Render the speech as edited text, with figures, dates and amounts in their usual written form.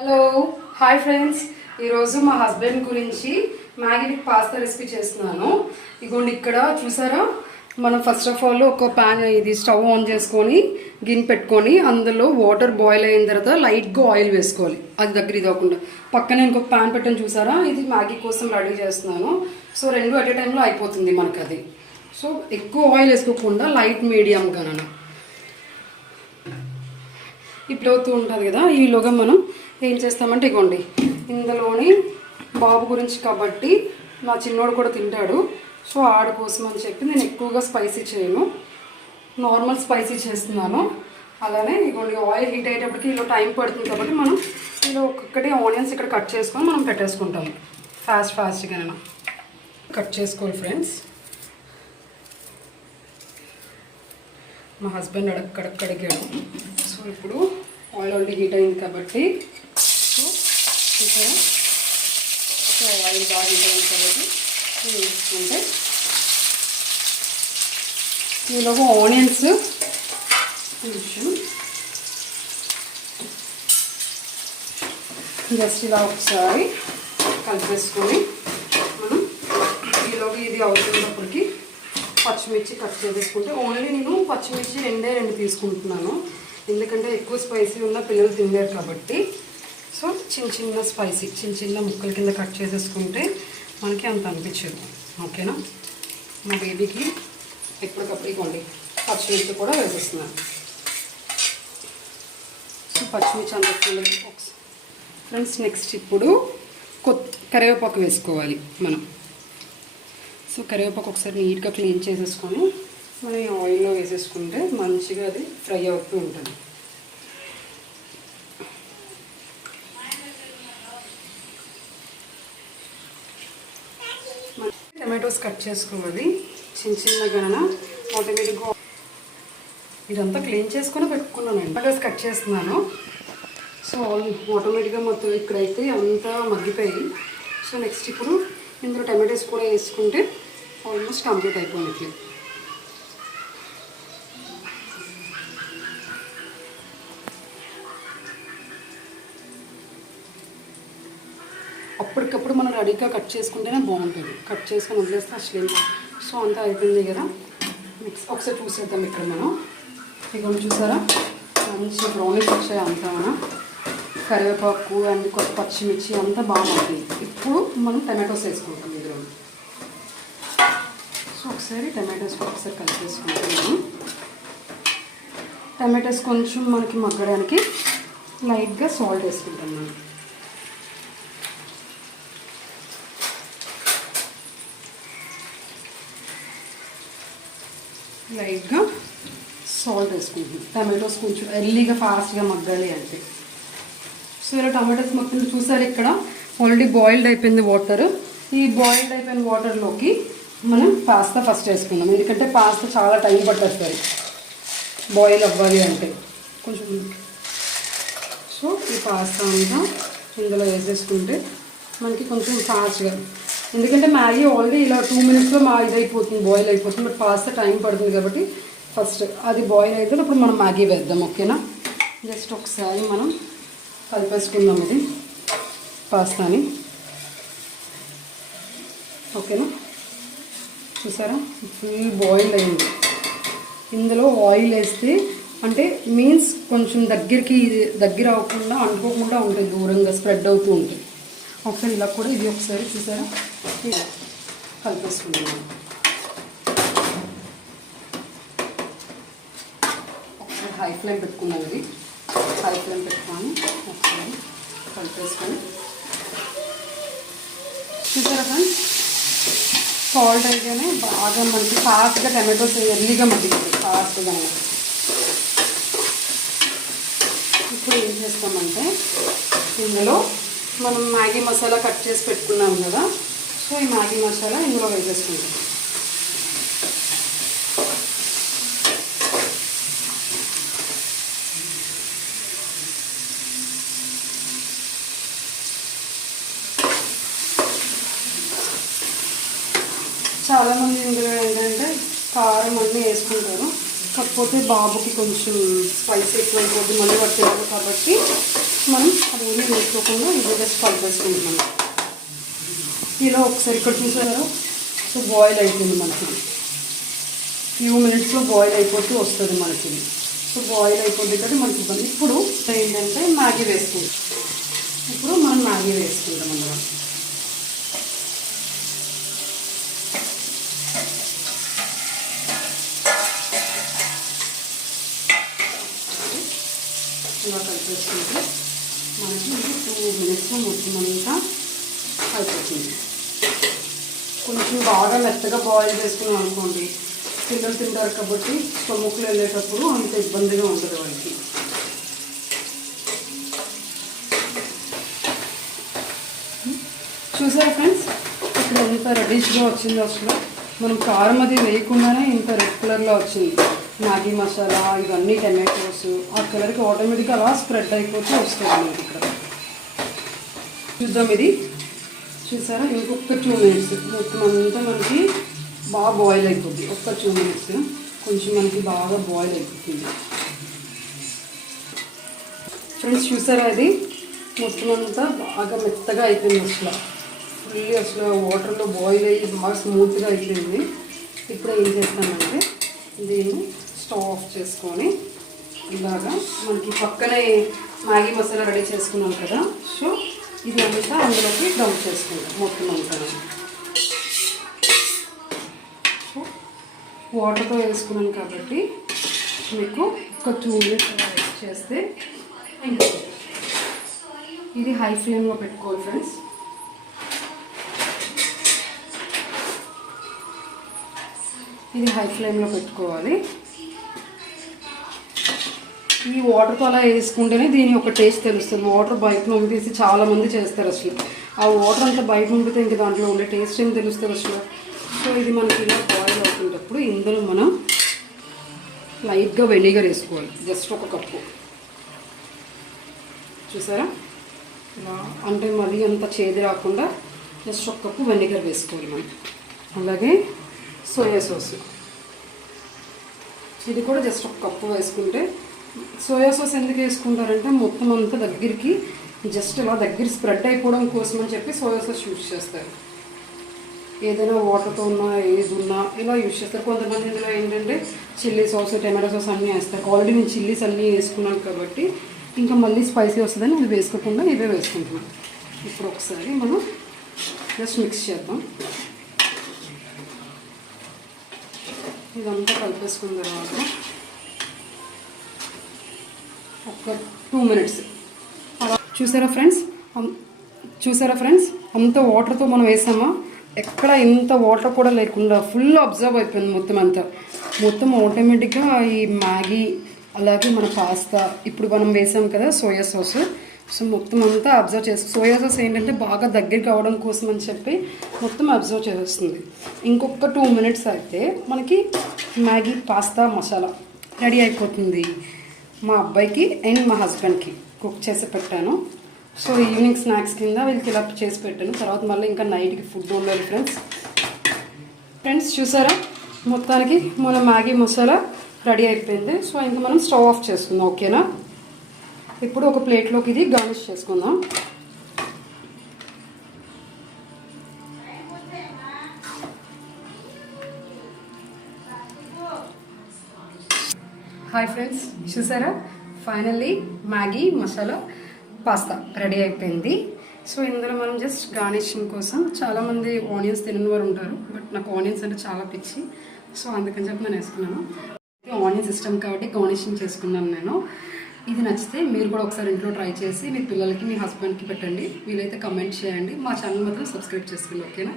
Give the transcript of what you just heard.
Hello hi friends, ఈరోజు మా husband గురించి మ్యాగీ విత్ పాస్తా రెసిపీ చేస్తున్నాను. ఇగోండి ఇక్కడ చూసారా, మనం ఫస్ట్ ఆఫ్ ఆల్ ఒక ప్యాన్ ఇది స్టవ్ ఆన్ చేసుకొని గిన్నె పెట్టుకొని అందులో వాటర్ బాయిల్ అయిన తర్వాత లైట్గా ఆయిల్ వేసుకోవాలి. అది దగ్గర ఇది అవ్వకుండా. పక్కనే ఇంకొక ప్యాన్ పెట్టని చూసారా, ఇది మ్యాగీ కోసం రెడీ చేస్తున్నాను. సో రెండు అట్ ఏ టైంలో అయిపోతుంది మనకు అది. సో ఎక్కువ ఆయిల్ వేసుకోకుండా లైట్ మీడియంగా ఇప్పుడు అవుతూ ఉంటుంది కదా. ఈలోగా మనం ఏం చేస్తామంటే ఇగోండి, ఇందులోని బాబు గురించి కాబట్టి నా చిన్నోడు కూడా తింటాడు. సో ఆడు కోసం అని చెప్పి నేను ఎక్కువగా స్పైసీ చేయను, నార్మల్ స్పైసీ చేస్తున్నాను. అలానే ఇగోండి ఆయిల్ హీట్ అయ్యేటప్పటికి ఇలా టైం పడుతుంది కాబట్టి మనం ఇలా ఒక్కొక్కటి ఆనియన్స్ ఇక్కడ కట్ చేసుకొని మనం పెట్టేసుకుంటాము. ఫాస్ట్గా కట్ చేసుకోవాలి ఫ్రెండ్స్. మా హస్బెండ్ అడక్కడిగాడు. సో ఇప్పుడు ఆయిల్ ఆల్రెడీ హీట్ అయింది కాబట్టి చూసారా, సో ఆయిల్ బాగా హీట్ అయింది కాబట్టి వేసుకుంటే ఈలోగా ఆనియన్స్ కొంచెం జస్ట్ ఇలా ఒకసారి కలిపేసుకొని మనం ఈలోగా ఇది అవుతున్నప్పటికీ పచ్చిమిర్చి కట్ చేసేసుకుంటే, ఓన్లీ నేను పచ్చిమిర్చి రెండు తీసుకుంటున్నాను ఎందుకంటే ఎక్కువ స్పైసీ ఉన్న పిల్లలు తినలేరు కాబట్టి. సో చిన్న ముక్కల కింద కట్ చేసేసుకుంటే మనకి అంత అనిపించదు. ఓకేనా, మా బేబీకి ఎప్పటికప్పుడు ఇవ్వండి పచ్చిమిర్చి కూడా వేసేస్తున్నాను. సో పచ్చిమిర్చి అంత ఫ్రెండ్స్. నెక్స్ట్ ఇప్పుడు కరివేపాకు వేసుకోవాలి మనం. సో కరివేపాకు ఒకసారి నీట్గా క్లీన్ చేసేసుకొని మనం ఈ ఆయిల్లో వేసేసుకుంటే మంచిగా అది ఫ్రై అవుతూ ఉంటుంది. టమాటోస్ కట్ చేసుకోవాలి చిన్నగా ఆటోమేటిక్గా. ఇదంతా క్లీన్ చేసుకొని పెట్టుకున్నాను. టమాటోస్ కట్ చేస్తున్నాను. సో ఆటోమేటిక్గా మొత్తం ఇక్కడైతే అంతా మగ్గిపోయి. సో నెక్స్ట్ ఇప్పుడు ఇందులో టమాటోస్ కూడా వేసుకుంటే ఆల్మోస్ట్ కంప్లీట్ అయిపోయింది. అప్పటికప్పుడు మనం రెడీగా కట్ చేసుకుంటేనే బాగుంటుంది. కట్ చేసుకొని వదిలేస్తే అసలు. సో అంతా అయిపోయింది కదా. మిక్స్ ఒకసారి చూసేద్దాం. ఇక్కడ మనం ఇక చూసారా, మంచి బ్రౌనిష్ వచ్చాయి అంతా. మనం కరివేపాకు అండ్ కొత్త పచ్చిమిర్చి అంతా బాగుంటుంది. ఇప్పుడు మనం టమాటోస్ వేసుకుంటాం ఇందులో. సో ఒకసారి టమాటోస్ ఒకసారి కలిపేసుకుంటాము. టమాటోస్ కొంచెం మనకి మగ్గడానికి లైట్గా సాల్ట్ వేసుకుంటాం మనం. లైట్గా సాల్ట్ వేసుకుంటున్నాం. టమాటోస్ కొంచెం ఎర్లీగా ఫాస్ట్గా మగ్గాలి అంటే. సో ఇలా టమాటోస్ మొత్తం చూసారు, ఇక్కడ ఆల్రెడీ బాయిల్డ్ అయిపోయింది వాటర్. ఈ బాయిల్డ్ అయిపోయిన వాటర్లోకి మనం పాస్తా ఫస్ట్ వేసుకున్నాం, ఎందుకంటే పాస్తా చాలా టైం పట్టేస్తుంది బాయిల్ అవ్వాలి అంటే కొంచెం. సో ఈ పాస్తా అంతా ఇందులో వేసేసుకుంటే మనకి కొంచెం ఫాస్ట్గా, ఎందుకంటే మ్యాగీ ఆల్రెడీ ఇలా 2 minutesలో ఇదైపోతుంది, బాయిల్ అయిపోతుంది. బట్ పాస్తా టైం పడుతుంది కాబట్టి ఫస్ట్ అది బాయిల్ అయితే అప్పుడు మనం మ్యాగీ వేద్దాం. ఓకేనా, జస్ట్ ఒకసారి మనం కలిపేసుకుందాం ఇది పాస్తాని. ఓకేనా, చూసారా ఫుల్ బాయిల్ అయింది. ఇందులో ఆయిల్ వేస్తే అంటే మీన్స్ కొంచెం దగ్గర అవ్వకుండా అంటుకోకుండా ఉంటుంది, దూరంగా స్ప్రెడ్ అవుతూ ఉంటుంది. ఒకసారి ఇలా కూడా ఇది ఒకసారి చూసారా కలిపేసుకుంటున్నాను. ఒకసారి హై ఫ్లేమ్ పెట్టుకున్నాను. ఇది హై ఫ్లేమ్ పెట్టుకొని ఒకసారి కలిపేసుకొని చూసారా ఫ్రెండ్స్, సాల్ట్ అయితేనే బాగా మనకి ఫాస్ట్గా టమాటోస్ ఎర్లీగా మగ్గిపోతుంది ఫాస్ట్గా. ఇప్పుడు ఏం చేస్తామంటే ఇందులో మనం మ్యాగీ మసాలా కట్ చేసి పెట్టుకున్నాం కదా. సో ఈ మ్యాగీ మసాలా ఇందులో వేసేసుకుంటాం. చాలామంది ఇందులో ఏంటంటే కారం అన్నీ వేసుకుంటారు, కాకపోతే బాబుకి కొంచెం స్పైసీ ఎక్కువైపోతుంది మళ్ళీ పట్టినారు కాబట్టి మనం అదేమీ వేసుకోకుండా ఇది జస్ట్ కలిపేసుకుంటున్నాం. ఇలా ఒకసారి ఇక్కడ చూసారా, సో బాయిల్ అయిపోయింది మనకి. ఫ్యూ మినిట్స్లో బాయిల్ అయిపోతూ వస్తుంది మనకి. సో బాయిల్ అయిపోతుంది కదా మనకి ఇబ్బంది. ఇప్పుడు ఏంటంటే మ్యాగీ వేసుకుంటాం. ఇప్పుడు మనం మ్యాగీ వేసుకుంటాం అందులో. ఇలా కలిపేసుకుంటే మనకి 2 మినిట్స్లో మొత్తం అంతా అయిపోతుంది. కొంచెం బాగా మెత్తగా బాయిల్ చేసుకున్నాం అనుకోండి, పిల్లలు తింటారు కాబట్టి స్టమక్లో వెళ్ళేటప్పుడు అంత ఇబ్బందిగా ఉంటుంది వాళ్ళకి. చూసారా ఫ్రెండ్స్, ఇప్పుడు ఎంత రెడీష్గా వచ్చిందో. అసలు మనం కారం అది వేయకుండానే ఇంత రెడ్ కలర్లో వచ్చింది. మ్యాగీ మసాలా ఇవన్నీ టమాటోస్ ఆ కలర్కి ఆటోమేటిక్గా అలా స్ప్రెడ్ అయిపోతూ వస్తుంది మనకి. ఇక్కడ చూద్దాం, ఇది చూసారా, ఇంకొక 2 మినిట్స్ మొత్తం అంతా మనకి బాగా బాయిల్ అయిపోద్ది. ఒక్క 2 మినిట్స్ కొంచెం మనకి బాగా బాయిల్ అయిపోతుంది. ఫ్రెండ్స్ చూసారా, ఇది మొత్తం అంతా బాగా మెత్తగా అయిపోయింది. అసలు వాటర్లో బాయిల్ అయ్యి బాగా స్మూత్గా అయిపోయింది. ఇప్పుడు ఏం చేస్తామంటే దీన్ని స్టవ్ ఆఫ్ చేసుకొని ఇలాగా మనకి పక్కనే మ్యాగీ మసాలా రెడీ చేసుకున్నాం కదా, సో ఇది అంతా అందులోకి డంప్ చేసుకుంటాం మొత్తం అంతా. సో వాటర్తో వేసుకున్నాం కాబట్టి మీకు ఒక 2 మినిట్స్ అలా వెయిట్ చేస్తే ఇంకా. ఇది హై ఫ్లేమ్లో పెట్టుకోవాలి ఫ్రెండ్స్. ఇది హై ఫ్లేమ్లో పెట్టుకోవాలి. ఈ వాటర్తో అలా వేసుకుంటేనే దీని ఒక టేస్ట్ తెలుస్తుంది. వాటర్ బయట పంపేసి చాలామంది చేస్తారు అసలు. ఆ వాటర్ అంతా బయట పంపితే ఇంక దాంట్లో ఉండే టేస్ట్ ఏం తెలుస్తుంది అసలు. సో ఇది మనకి ఇలా బాయిల్ అవుతున్నప్పుడు ఇందులో మనం లైట్గా వెనిగర్ వేసుకోవాలి. Just 1 cup. చూసారా, ఇలా అంటే మరీ అంత చేదు రాకుండా జస్ట్ 1 కప్పు వెనిగర్ వేసుకోవాలి మనం. అలాగే సోయా సాస్, ఇది కూడా జస్ట్ 1 కప్పు వేసుకుంటే. సోయా సాస్ ఎందుకు వేసుకుంటారంటే మొత్తం అంతా దగ్గరికి జస్ట్ ఇలా దగ్గర స్ప్రెడ్ అయిపోవడం కోసం అని చెప్పి సోయా సాస్ యూజ్ చేస్తారు. ఏదైనా వాటర్తో ఉన్నా ఏది ఉన్నా ఇలా యూజ్ చేస్తారు. కొంతమంది ఇందులో ఏంటంటే చిల్లీ సాస్ టమాటో సాస్ అన్నీ వేస్తారు. ఆల్రెడీ నేను చిల్లీస్ అన్నీ వేసుకున్నాను కాబట్టి ఇంకా మళ్ళీ స్పైసీ వస్తుందని ఇది వేసుకోకుండా ఇవే వేసుకుంటున్నాను. ఇప్పుడు ఒకసారి మనం జస్ట్ మిక్స్ చేద్దాం. ఇదంతా కలిపేసుకున్న తర్వాత ఒక 2 మినిట్స్ అలా. చూసారా ఫ్రెండ్స్, అంత వాటర్తో మనం వేసామా, ఎక్కడ ఇంత వాటర్ కూడా లేకుండా ఫుల్ అబ్జర్వ్ అయిపోయింది మొత్తం అంతా. మొత్తం ఆటోమేటిక్గా ఈ మ్యాగీ అలాగే మన పాస్తా ఇప్పుడు మనం వేసాం కదా సోయా సాస్, సో మొత్తం అంతా అబ్జర్వ్ చేసి సోయా సాస్ ఏంటంటే బాగా దగ్గరికి అవ్వడం కోసం అని చెప్పి మొత్తం అబ్జర్వ్ చేస్తుంది. ఇంకొక 2 మినిట్స్ అయితే మనకి మ్యాగీ పాస్తా మసాలా రెడీ అయిపోతుంది. మా అబ్బాయికి అండ్ మా హస్బెండ్కి కుక్ చేసి పెట్టాను. సో ఈవినింగ్ స్నాక్స్ కింద వీళ్ళకి ఇలా చేసి పెట్టాను. తర్వాత మళ్ళీ ఇంకా నైట్కి ఫుడ్ ఉండాలి ఫ్రెండ్స్. చూసారా, మొత్తానికి మన మ్యాగీ మసాలా రెడీ అయిపోయింది. సో ఇంకా మనం స్టవ్ ఆఫ్ చేసుకుందాం. ఓకేనా, ఇప్పుడు ఒక ప్లేట్లోకి ఇది గార్నిష్ చేసుకుందాం. హాయ్ ఫ్రెండ్స్, చూసారా, finally Maggi masala pasta ready అయిపోయింది. సో ఇందులో మనం జస్ట్ గార్నిషింగ్ కోసం, చాలామంది ఆనియన్స్ తినని వారు ఉంటారు, బట్ నాకు ఆనియన్స్ అంటే చాలా పిచ్చి. సో అందుకని చెప్పి నేను వేసుకున్నాను. ఆనియన్స్ ఇష్టం కాబట్టి గార్నిషింగ్ చేసుకున్నాను నేను. ఇది నచ్చితే మీరు కూడా ఒకసారి ఇంట్లో ట్రై చేసి మీ పిల్లలకి మీ హస్బెండ్కి పెట్టండి. వీలైతే కమెంట్ చేయండి. మా ఛానల్ మాత్రం సబ్స్క్రైబ్ చేసుకోండి. ఓకేనా.